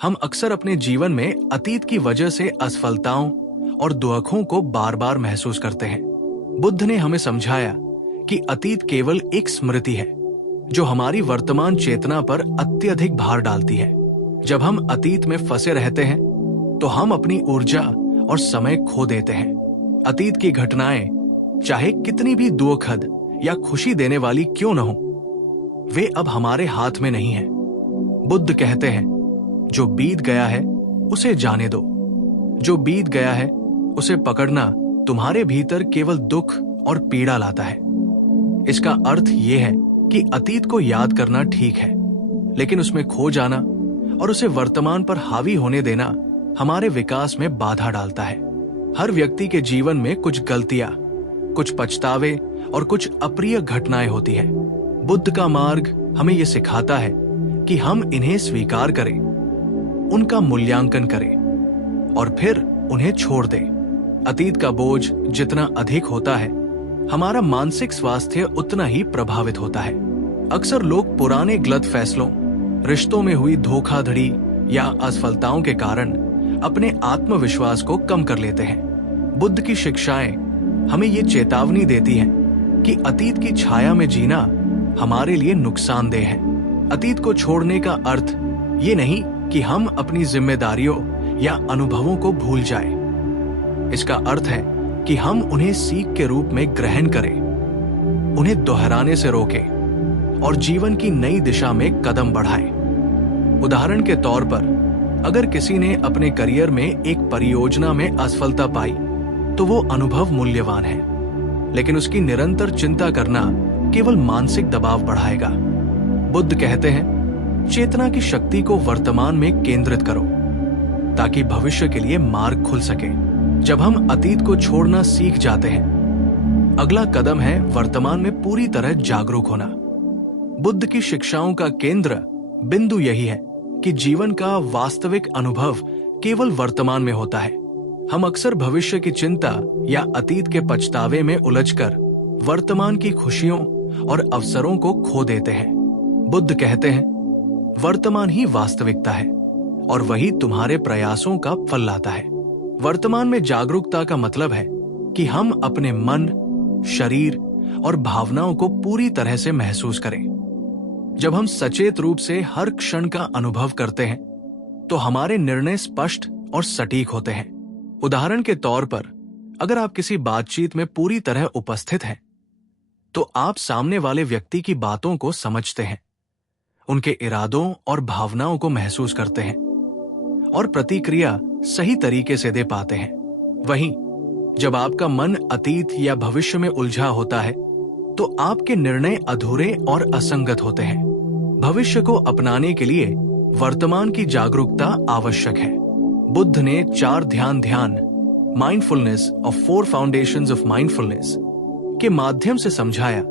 हम अक्सर अपने जीवन में अतीत की वजह से असफलताओं और दुखों को बार बार महसूस करते हैं। बुद्ध ने हमें समझाया कि अतीत केवल एक स्मृति है जो हमारी वर्तमान चेतना पर अत्यधिक भार डालती है। जब हम अतीत में फंसे रहते हैं तो हम अपनी ऊर्जा और समय खो देते हैं। अतीत की घटनाएं चाहे कितनी भी दुखद या खुशी देने वाली क्यों न हो, वे अब हमारे हाथ में नहीं है। बुद्ध कहते हैं, जो बीत गया है उसे जाने दो। जो बीत गया है उसे पकड़ना तुम्हारे भीतर केवल दुख और पीड़ा लाता है। इसका अर्थ यह है कि अतीत को याद करना ठीक है, लेकिन उसमें खो जाना और उसे वर्तमान पर हावी होने देना हमारे विकास में बाधा डालता है। हर व्यक्ति के जीवन में कुछ गलतियां, कुछ पछतावे और कुछ अप्रिय घटनाएं होती है। बुद्ध का मार्ग हमें यह सिखाता है कि हम इन्हें स्वीकार करें, उनका मूल्यांकन करें और फिर उन्हें छोड़ दें। अतीत का बोझ जितना अधिक होता है, हमारा मानसिक स्वास्थ्य उतना ही प्रभावित होता है। अक्सर लोग पुराने गलत फैसलों, रिश्तों में हुई धोखाधड़ी या असफलताओं के कारण अपने आत्मविश्वास को कम कर लेते हैं। बुद्ध की शिक्षाएं हमें ये चेतावनी देती हैं कि अतीत की छाया में जीना हमारे लिए नुकसानदेह है। अतीत को छोड़ने का अर्थ ये नहीं कि हम अपनी जिम्मेदारियों या अनुभवों को भूल जाएं। इसका अर्थ है कि हम उन्हें सीख के रूप में ग्रहण करें, उन्हें दोहराने से रोकें और जीवन की नई दिशा में कदम बढ़ाएं। उदाहरण के तौर पर, अगर किसी ने अपने करियर में एक परियोजना में असफलता पाई तो वो अनुभव मूल्यवान है, लेकिन उसकी निरंतर चिंता करना केवल मानसिक दबाव बढ़ाएगा। बुद्ध कहते हैं, चेतना की शक्ति को वर्तमान में केंद्रित करो ताकि भविष्य के लिए मार्ग खुल सके। जब हम अतीत को छोड़ना सीख जाते हैं, अगला कदम है वर्तमान में पूरी तरह जागरूक होना। बुद्ध की शिक्षाओं का केंद्र बिंदु यही है कि जीवन का वास्तविक अनुभव केवल वर्तमान में होता है। हम अक्सर भविष्य की चिंता या अतीत के पछतावे में उलझकर वर्तमान की खुशियों और अवसरों को खो देते हैं। बुद्ध कहते हैं, वर्तमान ही वास्तविकता है और वही तुम्हारे प्रयासों का फल लाता है। वर्तमान में जागरूकता का मतलब है कि हम अपने मन, शरीर और भावनाओं को पूरी तरह से महसूस करें। जब हम सचेत रूप से हर क्षण का अनुभव करते हैं तो हमारे निर्णय स्पष्ट और सटीक होते हैं। उदाहरण के तौर पर, अगर आप किसी बातचीत में पूरी तरह उपस्थित हैं तो आप सामने वाले व्यक्ति की बातों को समझते हैं, उनके इरादों और भावनाओं को महसूस करते हैं और प्रतिक्रिया सही तरीके से दे पाते हैं। वहीं जब आपका मन अतीत या भविष्य में उलझा होता है तो आपके निर्णय अधूरे और असंगत होते हैं। भविष्य को अपनाने के लिए वर्तमान की जागरूकता आवश्यक है। बुद्ध ने 4 ध्यान mindfulness of 4 foundations of mindfulness के माध्यम से समझाया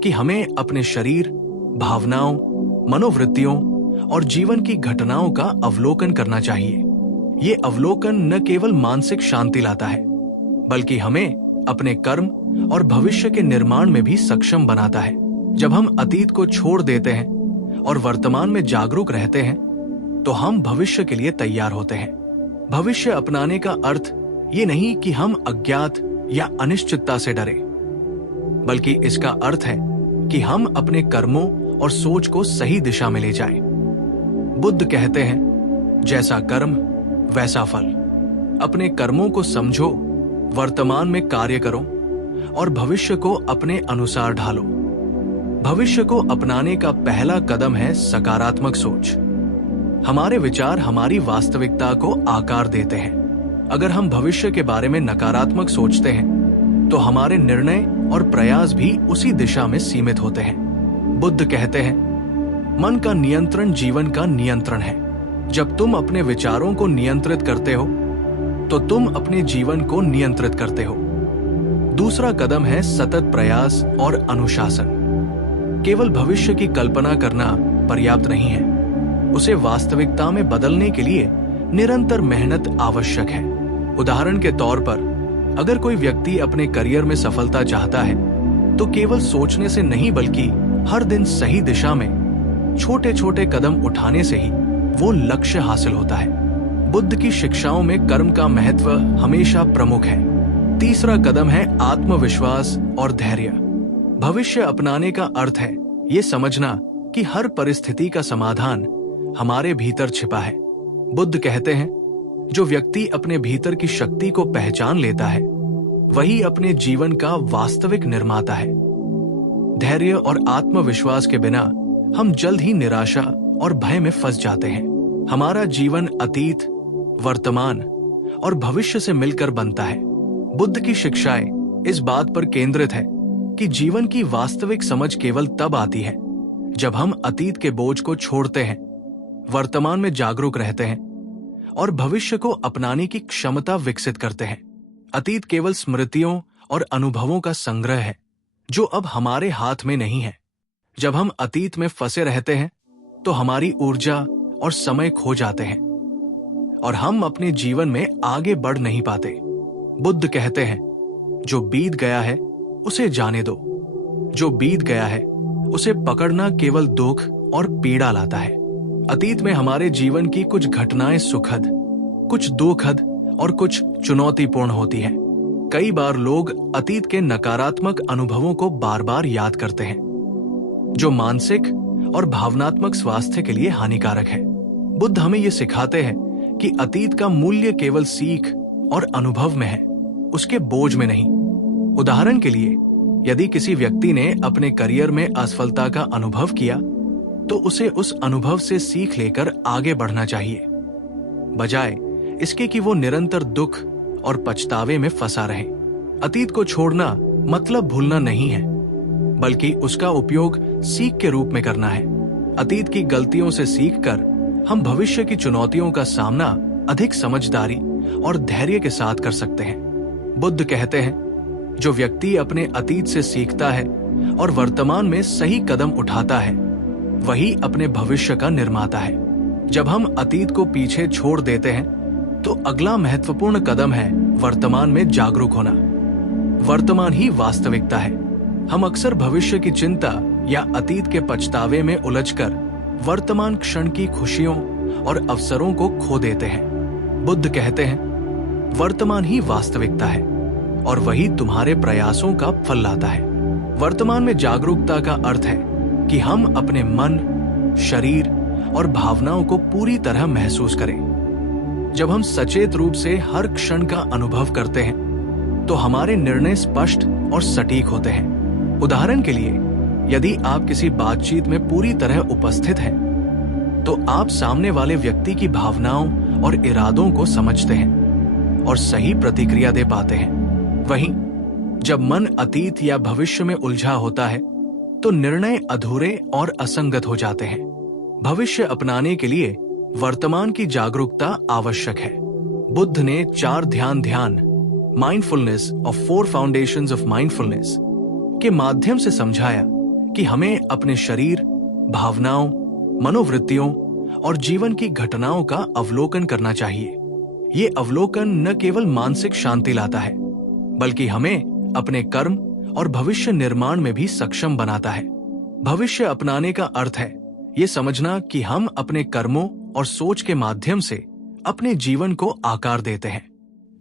कि हमें अपने शरीर, भावनाओं, मनोवृत्तियों और जीवन की घटनाओं का अवलोकन करना चाहिए। ये अवलोकन न केवल मानसिक शांति लाता है, बल्कि हमें अपने कर्म और भविष्य के निर्माण में भी सक्षम बनाता है। जब हम अतीत को छोड़ देते हैं और वर्तमान में जागरूक रहते हैं तो हम भविष्य के लिए तैयार होते हैं। भविष्य अपनाने का अर्थ ये नहीं कि हम अज्ञात या अनिश्चितता से डरें, बल्कि इसका अर्थ है कि हम अपने कर्मों और सोच को सही दिशा में ले जाएं। बुद्ध कहते हैं, जैसा कर्म वैसा फल। अपने कर्मों को समझो, वर्तमान में कार्य करो और भविष्य को अपने अनुसार ढालो। भविष्य को अपनाने का पहला कदम है सकारात्मक सोच। हमारे विचार हमारी वास्तविकता को आकार देते हैं। अगर हम भविष्य के बारे में नकारात्मक सोचते हैं तो हमारे निर्णय और प्रयास भी उसी दिशा में सीमित होते हैं। बुद्ध कहते हैं, मन का नियंत्रण जीवन का नियंत्रण है। जब तुम अपने विचारों को नियंत्रित करते हो तो तुम अपने जीवन को नियंत्रित करते हो। दूसरा कदम है सतत प्रयास और अनुशासन। केवल भविष्य की कल्पना करना पर्याप्त नहीं है, उसे वास्तविकता में बदलने के लिए निरंतर मेहनत आवश्यक है। उदाहरण के तौर पर, अगर कोई व्यक्ति अपने करियर में सफलता चाहता है तो केवल सोचने से नहीं बल्कि हर दिन सही दिशा में छोटे छोटे कदम उठाने से ही वो लक्ष्य हासिल होता है। बुद्ध की शिक्षाओं में कर्म का महत्व हमेशा प्रमुख है। तीसरा कदम है आत्मविश्वास और धैर्य। भविष्य अपनाने का अर्थ है ये समझना कि हर परिस्थिति का समाधान हमारे भीतर छिपा है। बुद्ध कहते हैं, जो व्यक्ति अपने भीतर की शक्ति को पहचान लेता है वही अपने जीवन का वास्तविक निर्माता है। धैर्य और आत्मविश्वास के बिना हम जल्द ही निराशा और भय में फंस जाते हैं। हमारा जीवन अतीत, वर्तमान और भविष्य से मिलकर बनता है। बुद्ध की शिक्षाएं इस बात पर केंद्रित है कि जीवन की वास्तविक समझ केवल तब आती है जब हम अतीत के बोझ को छोड़ते हैं, वर्तमान में जागरूक रहते हैं और भविष्य को अपनाने की क्षमता विकसित करते हैं। अतीत केवल स्मृतियों और अनुभवों का संग्रह है जो अब हमारे हाथ में नहीं है। जब हम अतीत में फंसे रहते हैं तो हमारी ऊर्जा और समय खो जाते हैं और हम अपने जीवन में आगे बढ़ नहीं पाते। बुद्ध कहते हैं, जो बीत गया है उसे जाने दो। जो बीत गया है उसे पकड़ना केवल दुख और पीड़ा लाता है। अतीत में हमारे जीवन की कुछ घटनाएं सुखद, कुछ दुखद और कुछ चुनौतीपूर्ण होती हैं। कई बार लोग अतीत के नकारात्मक अनुभवों को बार बार याद करते हैं, जो मानसिक और भावनात्मक स्वास्थ्य के लिए हानिकारक है। बुद्ध हमें ये सिखाते हैं कि अतीत का मूल्य केवल सीख और अनुभव में है, उसके बोझ में नहीं। उदाहरण के लिए, यदि किसी व्यक्ति ने अपने करियर में असफलता का अनुभव किया तो उसे उस अनुभव से सीख लेकर आगे बढ़ना चाहिए, बजाय इसके कि वो निरंतर दुख और पछतावे में फंसा रहे। अतीत को छोड़ना मतलब भूलना नहीं है, बल्कि उसका उपयोग सीख के रूप में करना है। अतीत की गलतियों से सीखकर हम भविष्य की चुनौतियों का सामना अधिक समझदारी और धैर्य के साथ कर सकते हैं। बुद्ध कहते हैं, जो व्यक्ति अपने अतीत से सीखता है और वर्तमान में सही कदम उठाता है वही अपने भविष्य का निर्माता है। जब हम अतीत को पीछे छोड़ देते हैं तो अगला महत्वपूर्ण कदम है वर्तमान में जागरूक होना। वर्तमान ही वास्तविकता है। हम अक्सर भविष्य की चिंता या अतीत के पछतावे में उलझकर वर्तमान क्षण की खुशियों और अवसरों को खो देते हैं। बुद्ध कहते हैं, वर्तमान ही वास्तविकता है और वही तुम्हारे प्रयासों का फल लाता है। वर्तमान में जागरूकता का अर्थ है कि हम अपने मन, शरीर और भावनाओं को पूरी तरह महसूस करें। जब हम सचेत रूप से हर क्षण का अनुभव करते हैं तो हमारे निर्णय स्पष्ट और सटीक होते हैं। उदाहरण के लिए, यदि आप किसी बातचीत में पूरी तरह उपस्थित हैं तो आप सामने वाले व्यक्ति की भावनाओं और इरादों को समझते हैं और सही प्रतिक्रिया दे पाते हैं। वहीं जब मन अतीत या भविष्य में उलझा होता है तो निर्णय अधूरे और असंगत हो जाते हैं। भविष्य अपनाने के लिए वर्तमान की जागरूकता आवश्यक है। बुद्ध ने 4 ध्यान mindfulness of 4 foundations of mindfulness के माध्यम से समझाया कि हमें अपने शरीर, भावनाओं, मनोवृत्तियों और जीवन की घटनाओं का अवलोकन करना चाहिए। ये अवलोकन न केवल मानसिक शांति लाता है, बल्कि हमें अपने कर्म और भविष्य निर्माण में भी सक्षम बनाता है। भविष्य अपनाने का अर्थ है ये समझना कि हम अपने कर्मों और सोच के माध्यम से अपने जीवन को आकार देते हैं।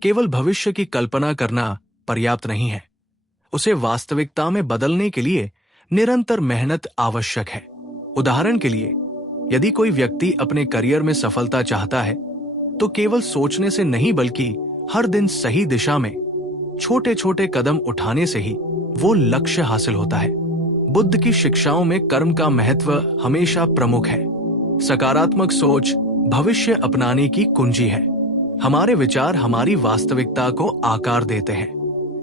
केवल भविष्य की कल्पना करना पर्याप्त नहीं है, उसे वास्तविकता में बदलने के लिए निरंतर मेहनत आवश्यक है। उदाहरण के लिए, यदि कोई व्यक्ति अपने करियर में सफलता चाहता है तो केवल सोचने से नहीं बल्कि हर दिन सही दिशा में छोटे छोटे कदम उठाने से ही वो लक्ष्य हासिल होता है। बुद्ध की शिक्षाओं में कर्म का महत्व हमेशा प्रमुख है। सकारात्मक सोच भविष्य अपनाने की कुंजी है। हमारे विचार हमारी वास्तविकता को आकार देते हैं।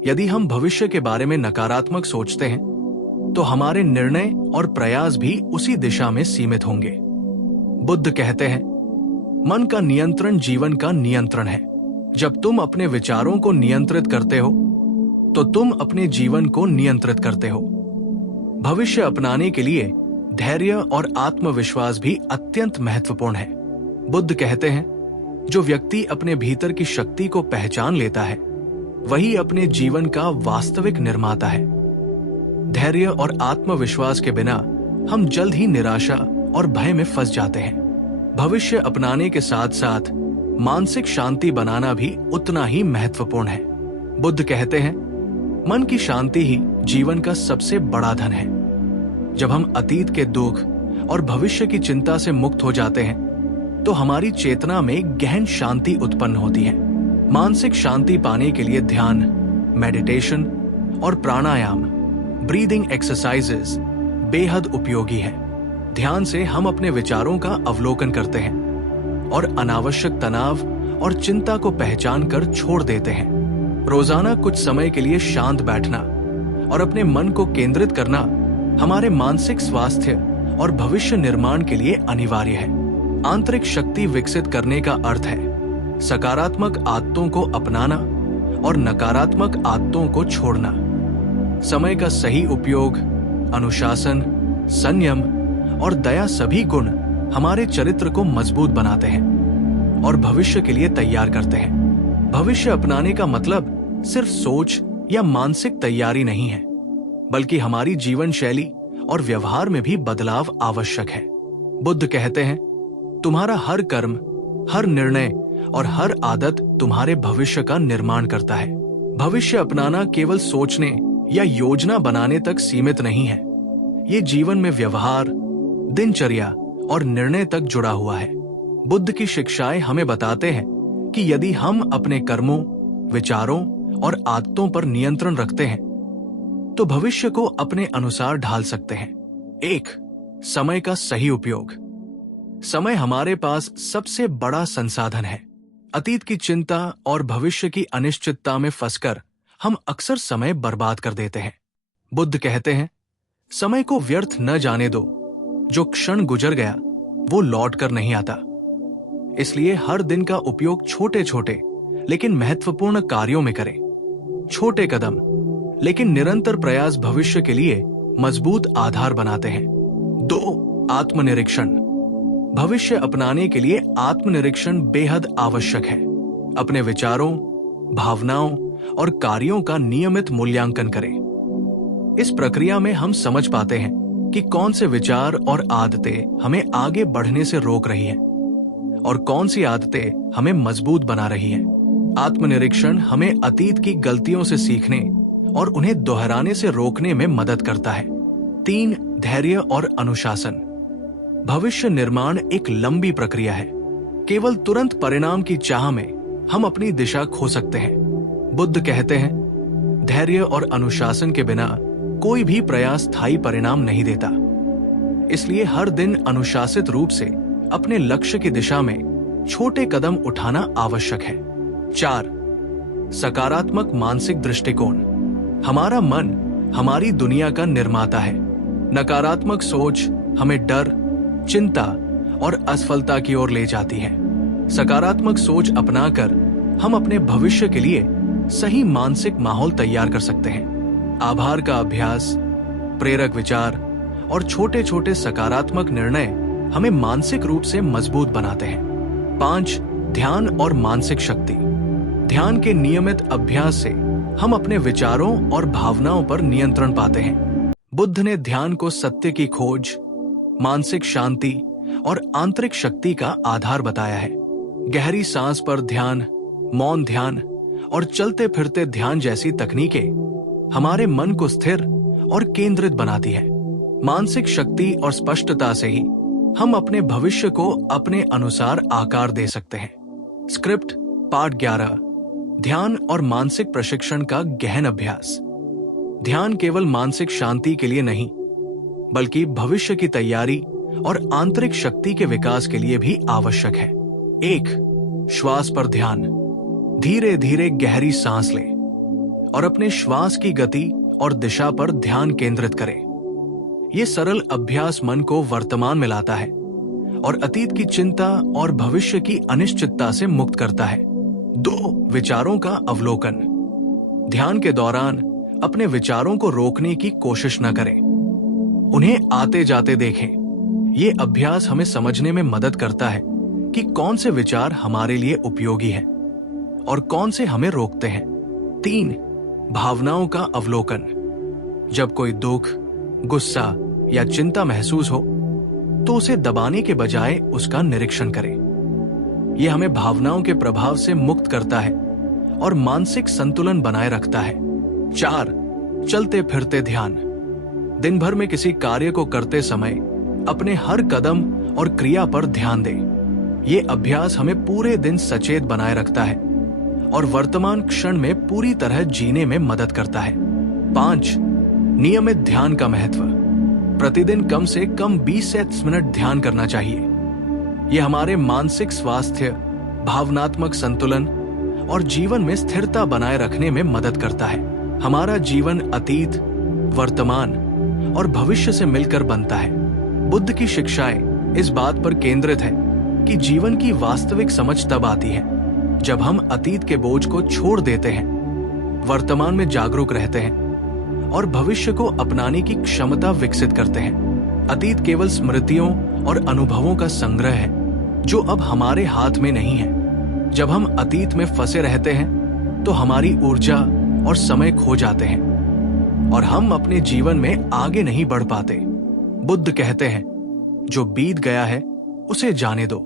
यदि हम भविष्य के बारे में नकारात्मक सोचते हैं तो हमारे निर्णय और प्रयास भी उसी दिशा में सीमित होंगे। बुद्ध कहते हैं, मन का नियंत्रण जीवन का नियंत्रण है। जब तुम अपने विचारों को नियंत्रित करते हो तो तुम अपने जीवन को नियंत्रित करते हो। भविष्य अपनाने के लिए धैर्य और आत्मविश्वास भी अत्यंत महत्वपूर्ण है। बुद्ध कहते हैं, जो व्यक्ति अपने भीतर की शक्ति को पहचान लेता है वही अपने जीवन का वास्तविक निर्माता है। धैर्य और आत्मविश्वास के बिना हम जल्द ही निराशा और भय में फंस जाते हैं। भविष्य अपनाने के साथ साथ मानसिक शांति बनाना भी उतना ही महत्वपूर्ण है। बुद्ध कहते हैं, मन की शांति ही जीवन का सबसे बड़ा धन है। जब हम अतीत के दुख और भविष्य की चिंता से मुक्त हो जाते हैं तो हमारी चेतना में गहन शांति उत्पन्न होती है। मानसिक शांति पाने के लिए ध्यान, मेडिटेशन और प्राणायाम, ब्रीदिंग एक्सरसाइजेस बेहद उपयोगी है। ध्यान से हम अपने विचारों का अवलोकन करते हैं और अनावश्यक तनाव और चिंता को पहचान कर छोड़ देते हैं। रोजाना कुछ समय के लिए शांत बैठना और अपने मन को केंद्रित करना हमारे मानसिक स्वास्थ्य और भविष्य निर्माण के लिए अनिवार्य है। आंतरिक शक्ति विकसित करने का अर्थ है सकारात्मक आदतों को अपनाना और नकारात्मक आदतों को छोड़ना। समय का सही उपयोग, अनुशासन, संयम और दया सभी गुण हमारे चरित्र को मजबूत बनाते हैं और भविष्य के लिए तैयार करते हैं। भविष्य अपनाने का मतलब सिर्फ सोच या मानसिक तैयारी नहीं है, बल्कि हमारी जीवन शैली और व्यवहार में भी बदलाव आवश्यक है। बुद्ध कहते हैं, तुम्हारा हर कर्म, हर निर्णय और हर आदत तुम्हारे भविष्य का निर्माण करता है। भविष्य अपनाना केवल सोचने या योजना बनाने तक सीमित नहीं है। ये जीवन में व्यवहार, दिनचर्या और निर्णय तक जुड़ा हुआ है। बुद्ध की शिक्षाएं हमें बताते हैं कि यदि हम अपने कर्मों, विचारों और आदतों पर नियंत्रण रखते हैं तो भविष्य को अपने अनुसार ढाल सकते हैं। 1. समय का सही उपयोग। समय हमारे पास सबसे बड़ा संसाधन है। अतीत की चिंता और भविष्य की अनिश्चितता में फंसकर हम अक्सर समय बर्बाद कर देते हैं। बुद्ध कहते हैं, समय को व्यर्थ न जाने दो। जो क्षण गुजर गया वो लौट कर नहीं आता। इसलिए हर दिन का उपयोग छोटे छोटे लेकिन महत्वपूर्ण कार्यों में करें। छोटे कदम लेकिन निरंतर प्रयास भविष्य के लिए मजबूत आधार बनाते हैं। 2. आत्मनिरीक्षण। भविष्य अपनाने के लिए आत्मनिरीक्षण बेहद आवश्यक है। अपने विचारों, भावनाओं और कार्यों का नियमित मूल्यांकन करें। इस प्रक्रिया में हम समझ पाते हैं कि कौन से विचार और आदतें हमें आगे बढ़ने से रोक रही हैं और कौन सी आदतें हमें मजबूत बना रही हैं। आत्मनिरीक्षण हमें अतीत की गलतियों से सीखने और उन्हें दोहराने से रोकने में मदद करता है। 3. धैर्य और अनुशासन। भविष्य निर्माण एक लंबी प्रक्रिया है। केवल तुरंत परिणाम की चाह में हम अपनी दिशा खो सकते हैं। बुद्ध कहते हैं, धैर्य और अनुशासन के बिना कोई भी प्रयास स्थायी परिणाम नहीं देता। इसलिए हर दिन अनुशासित रूप से अपने लक्ष्य की दिशा में छोटे कदम उठाना आवश्यक है। 4. सकारात्मक मानसिक दृष्टिकोण। हमारा मन हमारी दुनिया का निर्माता है। नकारात्मक सोच हमें डर, चिंता और असफलता की ओर ले जाती है। सकारात्मक सोच अपनाकर हम अपने भविष्य के लिए सही मानसिक माहौल तैयार कर सकते हैं। आभार का अभ्यास, प्रेरक विचार और छोटे छोटे सकारात्मक निर्णय हमें मानसिक रूप से मजबूत बनाते हैं। 5. ध्यान और मानसिक शक्ति। ध्यान के नियमित अभ्यास से हम अपने विचारों और भावनाओं पर नियंत्रण पाते हैं। बुद्ध ने ध्यान को सत्य की खोज, मानसिक शांति और आंतरिक शक्ति का आधार बताया है। गहरी सांस पर ध्यान, मौन ध्यान और चलते फिरते ध्यान जैसी तकनीकें हमारे मन को स्थिर और केंद्रित बनाती है। मानसिक शक्ति और स्पष्टता से ही हम अपने भविष्य को अपने अनुसार आकार दे सकते हैं। Script part 11। ध्यान और मानसिक प्रशिक्षण का गहन अभ्यास। ध्यान केवल मानसिक शांति के लिए नहीं, बल्कि भविष्य की तैयारी और आंतरिक शक्ति के विकास के लिए भी आवश्यक है। 1. श्वास पर ध्यान। धीरे धीरे गहरी सांस लें और अपने श्वास की गति और दिशा पर ध्यान केंद्रित करें। ये सरल अभ्यास मन को वर्तमान में लाता है और अतीत की चिंता और भविष्य की अनिश्चितता से मुक्त करता है। 2. विचारों का अवलोकन। ध्यान के दौरान अपने विचारों को रोकने की कोशिश न करें, उन्हें आते जाते देखें। ये अभ्यास हमें समझने में मदद करता है कि कौन से विचार हमारे लिए उपयोगी हैं और कौन से हमें रोकते हैं। 3. भावनाओं का अवलोकन। जब कोई दुख, गुस्सा या चिंता महसूस हो तो उसे दबाने के बजाय उसका निरीक्षण करें। यह हमें भावनाओं के प्रभाव से मुक्त करता है और मानसिक संतुलन बनाए रखता है। 4. चलते फिरते ध्यान। दिन भर में किसी कार्य को करते समय अपने हर कदम और क्रिया पर ध्यान दें। ये अभ्यास हमें पूरे दिन सचेत बनाए रखता है और वर्तमान क्षण में पूरी तरह जीने में मदद करता है। 5. नियमित ध्यान का महत्व। प्रतिदिन कम से कम 20 से 30 मिनट ध्यान करना चाहिए। यह हमारे मानसिक स्वास्थ्य, भावनात्मक संतुलन और जीवन में स्थिरता बनाए रखने में मदद करता है। हमारा जीवन अतीत, वर्तमान और भविष्य से मिलकर बनता है। बुद्ध की शिक्षाएं इस बात पर केंद्रित है कि जीवन की वास्तविक समझ तब आती है जब हम अतीत के बोझ को छोड़ देते हैं, वर्तमान में जागरूक रहते हैं और भविष्य को अपनाने की क्षमता विकसित करते हैं। अतीत केवल स्मृतियों और अनुभवों का संग्रह है जो अब हमारे हाथ में नहीं है। जब हम अतीत में फंसे रहते हैं तो हमारी ऊर्जा और समय खो जाते हैं और हम अपने जीवन में आगे नहीं बढ़ पाते। बुद्ध कहते हैं, जो बीत गया है उसे जाने दो।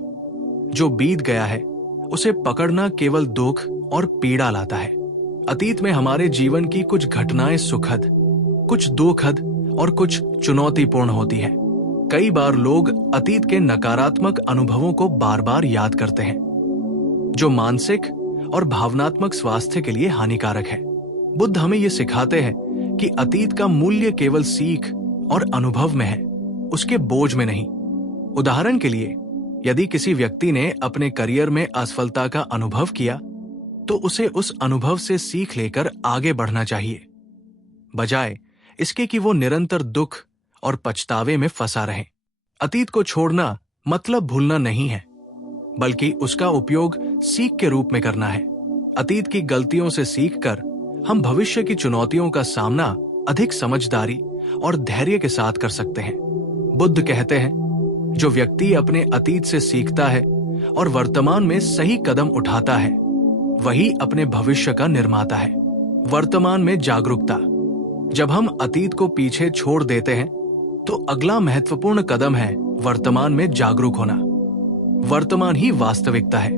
जो बीत गया है उसे पकड़ना केवल दुख और पीड़ा लाता है। अतीत में हमारे जीवन की कुछ घटनाएं सुखद, कुछ दुखद और कुछ चुनौतीपूर्ण होती हैं। कई बार लोग अतीत के नकारात्मक अनुभवों को बार बार याद करते हैं, जो मानसिक और भावनात्मक स्वास्थ्य के लिए हानिकारक है। बुद्ध हमें ये सिखाते हैं कि अतीत का मूल्य केवल सीख और अनुभव में है, उसके बोझ में नहीं। उदाहरण के लिए, यदि किसी व्यक्ति ने अपने करियर में असफलता का अनुभव किया तो उसे उस अनुभव से सीख लेकर आगे बढ़ना चाहिए, बजाय इसके कि वो निरंतर दुख और पछतावे में फंसा रहे। अतीत को छोड़ना मतलब भूलना नहीं है, बल्कि उसका उपयोग सीख के रूप में करना है। अतीत की गलतियों से सीखकर हम भविष्य की चुनौतियों का सामना अधिक समझदारी और धैर्य के साथ कर सकते हैं। बुद्ध कहते हैं, जो व्यक्ति अपने अतीत से सीखता है और वर्तमान में सही कदम उठाता है, वही अपने भविष्य का निर्माता है। वर्तमान में जागरूकता। जब हम अतीत को पीछे छोड़ देते हैं तो अगला महत्वपूर्ण कदम है वर्तमान में जागरूक होना। वर्तमान ही वास्तविकता है।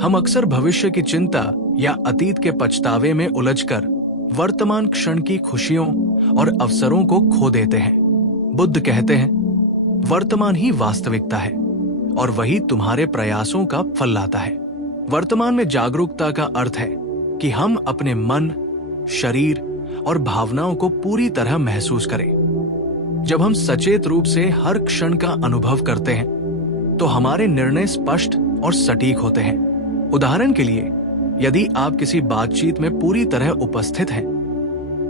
हम अक्सर भविष्य की चिंता या अतीत के पछतावे में उलझकर वर्तमान क्षण की खुशियों और अवसरों को खो देते हैं। बुद्ध कहते हैं, वर्तमान ही वास्तविकता है और वही तुम्हारे प्रयासों का फल लाता है। वर्तमान में जागरूकता का अर्थ है कि हम अपने मन, शरीर और भावनाओं को पूरी तरह महसूस करें। जब हम सचेत रूप से हर क्षण का अनुभव करते हैं तो हमारे निर्णय स्पष्ट और सटीक होते हैं। उदाहरण के लिए, यदि आप किसी बातचीत में पूरी तरह उपस्थित हैं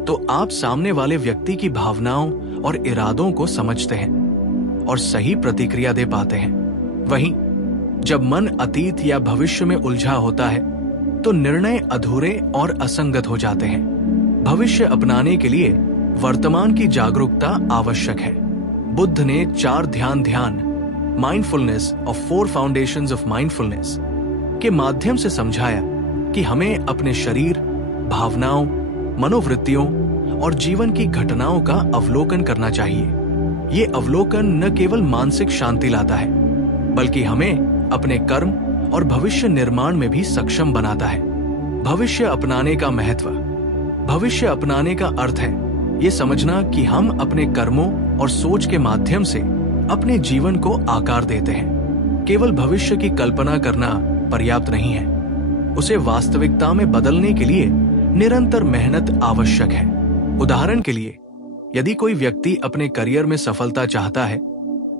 तो आप सामने वाले व्यक्ति की भावनाओं और इरादों को समझते हैं और सही प्रतिक्रिया दे पाते हैं। वहीं जब मन अतीत या भविष्य में उलझा होता है तो निर्णय अधूरे और असंगत हो जाते हैं। भविष्य अपनाने के लिए वर्तमान की जागरूकता आवश्यक है। बुद्ध ने 4 ध्यान mindfulness of 4 foundations of mindfulness के माध्यम से समझाया कि हमें अपने शरीर, भावनाओं, मनोवृत्तियों और जीवन की घटनाओं का अवलोकन करना चाहिए। ये अवलोकन न केवल मानसिक शांति लाता है, बल्कि हमें अपने कर्म और भविष्य निर्माण में भी सक्षम बनाता है। भविष्य अपनाने का महत्व। भविष्य अपनाने का अर्थ है ये समझना कि हम अपने कर्मों और सोच के माध्यम से अपने जीवन को आकार देते हैं। केवल भविष्य की कल्पना करना पर्याप्त नहीं है, उसे वास्तविकता में बदलने के लिए निरंतर मेहनत आवश्यक है। उदाहरण के लिए, यदि कोई व्यक्ति अपने करियर में सफलता चाहता है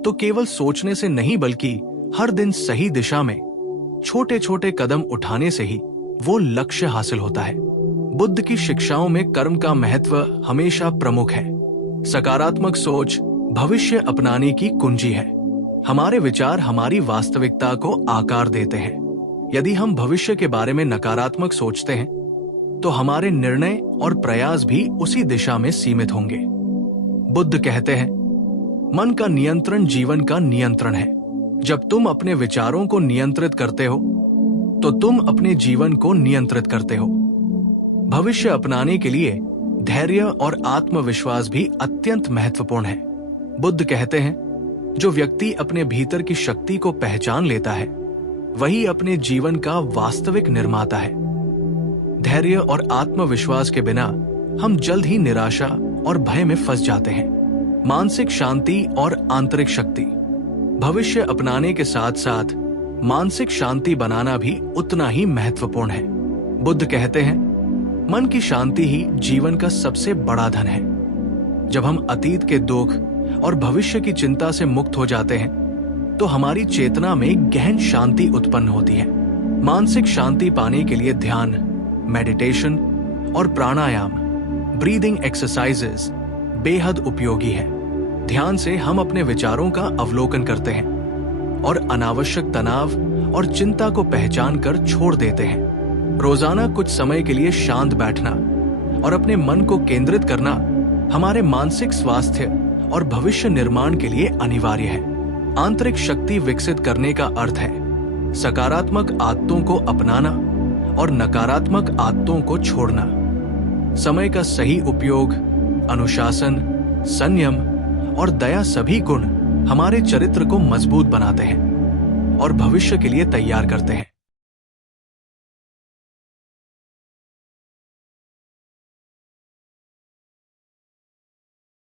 तो केवल सोचने से नहीं, बल्कि हर दिन सही दिशा में छोटे छोटे कदम उठाने से ही वो लक्ष्य हासिल होता है। बुद्ध की शिक्षाओं में कर्म का महत्व हमेशा प्रमुख है। सकारात्मक सोच भविष्य अपनाने की कुंजी है। हमारे विचार हमारी वास्तविकता को आकार देते हैं। यदि हम भविष्य के बारे में नकारात्मक सोचते हैं तो हमारे निर्णय और प्रयास भी उसी दिशा में सीमित होंगे। बुद्ध कहते हैं, मन का नियंत्रण जीवन का नियंत्रण है। जब तुम अपने विचारों को नियंत्रित करते हो तो तुम अपने जीवन को नियंत्रित करते हो। भविष्य अपनाने के लिए धैर्य और आत्मविश्वास भी अत्यंत महत्वपूर्ण है। बुद्ध कहते हैं, जो व्यक्ति अपने भीतर की शक्ति को पहचान लेता है वही अपने जीवन का वास्तविक निर्माता है। धैर्य और आत्मविश्वास के बिना हम जल्द ही निराशा और भय में फंस जाते हैं। मानसिक शांति और आंतरिक शक्ति। भविष्य अपनाने के साथ साथ मानसिक शांति बनाना भी उतना ही महत्वपूर्ण है। बुद्ध कहते हैं, मन की शांति ही जीवन का सबसे बड़ा धन है। जब हम अतीत के दुख और भविष्य की चिंता से मुक्त हो जाते हैं तो हमारी चेतना में गहन शांति उत्पन्न होती है। मानसिक शांति पाने के लिए ध्यान, मेडिटेशन और प्राणायाम, ब्रीदिंग एक्सरसाइजेस बेहद उपयोगी है। ध्यान से हम अपने विचारों का अवलोकन करते हैं और अनावश्यक तनाव और चिंता को पहचान कर छोड़ देते हैं। रोजाना कुछ समय के लिए शांत बैठना और अपने मन को केंद्रित करना हमारे मानसिक स्वास्थ्य और भविष्य निर्माण के लिए अनिवार्य है। आंतरिक शक्ति विकसित करने का अर्थ है सकारात्मक आदतों को अपनाना और नकारात्मक आदतों को छोड़ना। समय का सही उपयोग, अनुशासन, संयम और दया सभी गुण हमारे चरित्र को मजबूत बनाते हैं और भविष्य के लिए तैयार करते हैं।